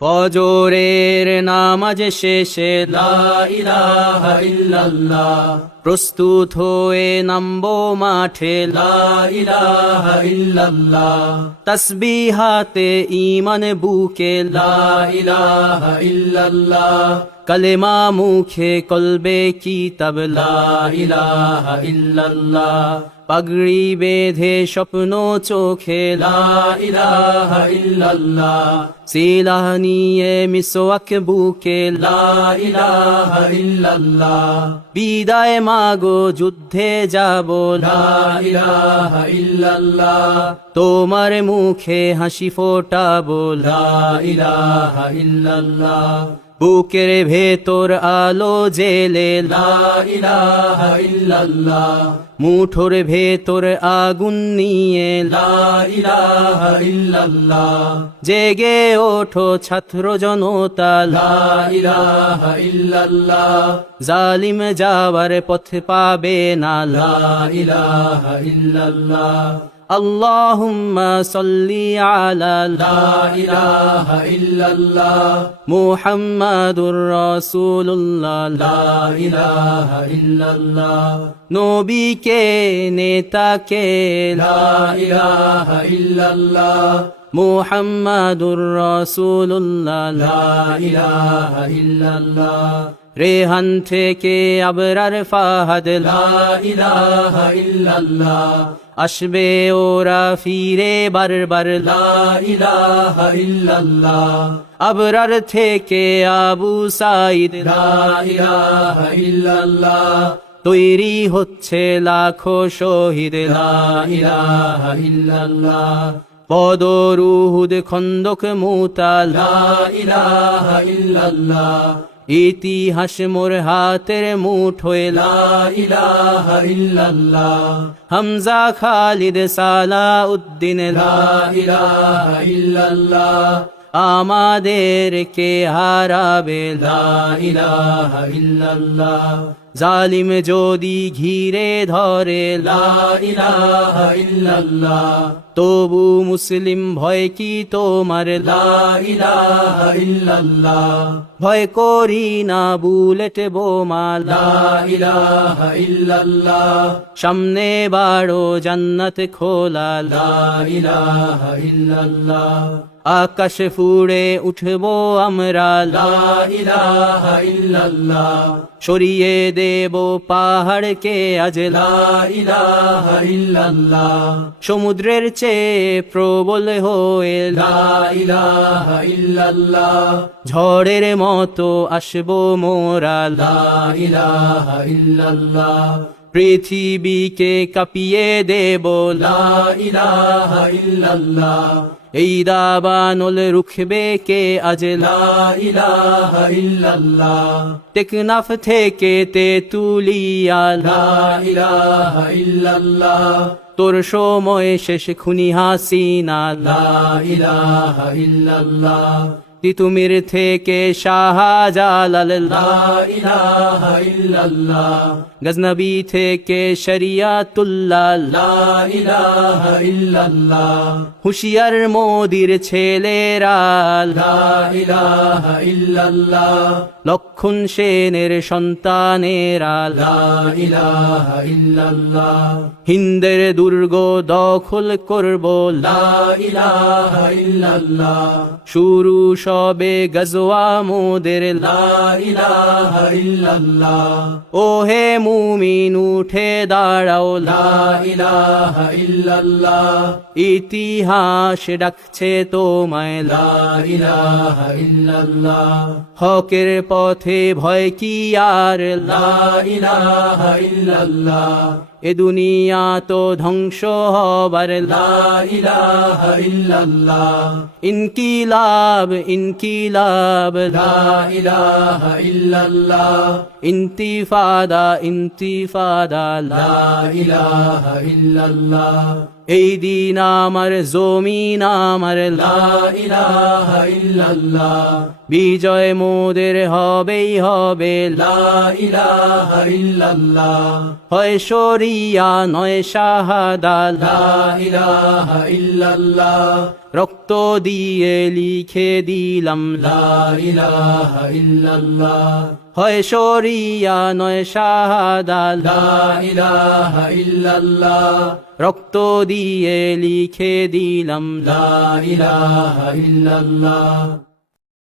ফজরের নামাজ শেষে লা ইলাহা ইল্লাল্লাহ, প্রস্তুত হয়ে নামবো মাঠে লা ইলাহা ইল্লাল্লাহ, তাসবিহাতে ঈমান বুকে লা ইলাহা ইল্লাল্লাহ, কালেমা মুখে কলবে কিতাব লা ইলাহা ইল্লাল্লাহ, পাগড়ি বেঁধে স্বপ্ন চোখে লা ইলাহা ইল্লাল্লাহ, সিলাহ নিয়ে মিসওয়াক বুকে লা ইলাহা ইল্লাল্লাহ, বিদায় মাগো যুদ্ধে যাব লা ইলাহা ইল্লাল্লাহ, তোমার মুখে হাসি ফোটাবো লা ইলাহা ইল্লাল্লাহ, বুকের ভেতর আলো জেলে লা ইলাহা ইল্লাল্লাহ, মুঠোর ভেতর আগুন নিয়ে লা ইলাহা ইল্লাল্লাহ, জেগে ওঠো ছাত্র জনতা লা ইলাহা ইল্লাল্লাহ, জালিম যাওয়ার পথ পাবে না লা ইলাহা ইল্লাল্লাহ, আল্লাহুম্মা সাল্লি আলা লা ইলাহা ইল্লাল্লাহ, মুহাম্মাদুর রাসূলুল্লাহ লা ইলাহা ইল্লাল্লাহ, নবীকে নেতাকে লা ইলাহা ইল্লাল্লাহ, মুহাম্মাদুর রাসূলুল্লাহ লা ইলাহা ইল্লাল্লাহ, রেহান থেকে আবরার ফাহাদ লা ইলাহা ইল্লাল্লাহ, আসবে ওরা ফিরে বারবার লা ইলাহা ইল্লাল্লাহ, আবরার থেকে আবু সাঈদ লা ইলাহা ইল্লাল্লাহ, তৈরি হচ্ছে লাখো শহীদ লা ইলাহা ইল্লাল্লাহ, বদর উহুদ খন্দক মুতা লা ইলাহা ইল্লাল্লাহ, ইতিহাস মোর হাতের মুঠোয় লা ইলাহা ইল্লাল্লাহ, হামজা খালিদ সালাউদ্দিন লা ইলাহা ইল্লাল্লাহ, আমাদেরকে হারাবে লা ইলাহা ইল্লাল্লাহ, জালিম যদি ঘিরে ধরে লা ইলাহা ইল্লাল্লাহ, তবু মুসলিম ভয় কি তোমার লা ইলাহা ইল্লাল্লাহ, ভয় করি না বুলেট বোমা লা ইলাহা ইল্লাল্লাহ, সামনে বাড়ো জান্নাত খোলা লা ইলাহা ইল্লাল্লাহ, আকাশ ফুড়ে উঠবো আমরা লা ইলাহা ইল্লাল্লাহ, সরিয়ে দেব পাহাড়কে আজ লা ইলাহা ইল্লাল্লাহ, সমুদ্রের চেয়ে প্রবল হয়ে লা ইলাহা ইল্লাল্লাহ, ঝড়ের মতো আসবো মোরা লা ইলাহা ইল্লাল্লাহ, পৃথিবীকে কাঁপিয়ে দেব লা ইলাহা ইল্লাল্লাহ, এই দাবানল রুখবে কে আজ লা ইলাহা ইল্লাল্লাহ, টেকনাফ থেকে তেতুলিয়া লা ইলাহা ইল্লাল্লাহ, তোর সময় শেষ খুনি হাসিনা লা ইলাহা ইল্লাল্লাহ, তিতুমির থেকে শাহজালাল লা ইলাহা ইল্লাল্লাহ, গজনবী থেকে শরিয়াতুল্লাহ লা ইলাহা ইল্লাল্লাহ, হুশিয়ার মোদির ছেলেরা লা ইলাহা ইল্লাল্লাহ, লক্ষণ সেনের সন্তানেরা লা ইলাহা ইল্লাল্লাহ, হিন্দের দুর্গ দখল করব লা ইলাহা ইল্লাল্লাহ, শুরু সবে গজওয়া মোদের লা ইলাহা ইল্লাল্লাহ, ও হে মুমিন উঠে দাঁড়াও লা ইলাহা ইল্লাল্লাহ, ইতিহাস ডাকছে তোমায় লা ইলাহা ইল্লাল্লাহ, হকের পথে ভয় কি আর লা ইলাহা ইল্লাল্লাহ, এ দুনিয়া তো ধ্বংস হবার লা ইলাহা ইল্লাল্লাহ, ইনকিলাব ইনকিলাব লা ইলাহা ইল্লাল্লাহ, ইন্তিফাদা ইন্তিফাদা লা ইলাহা ইল্লাল্লাহ, এই দিন আমার জমিন আমার লা ইলাহা ইল্লাল্লাহ, বিজয় মোদের হবেই হবে লা ইলাহা ইল্লাল্লাহ, হয় শরিয়া নয় শাহাদা লা ইলাহা ইল্লাল্লাহ, রক্ত দিয়ে লিখে দিলাম লা ইলাহা ইল্লাল্লাহ হয় শরিয়া নয় শাহাদা লা ইলাহা ইল্লাল্লাহ রক্ত দিয়ে লিখে দিলাম লা ইলাহা ইল্লাল্লাহ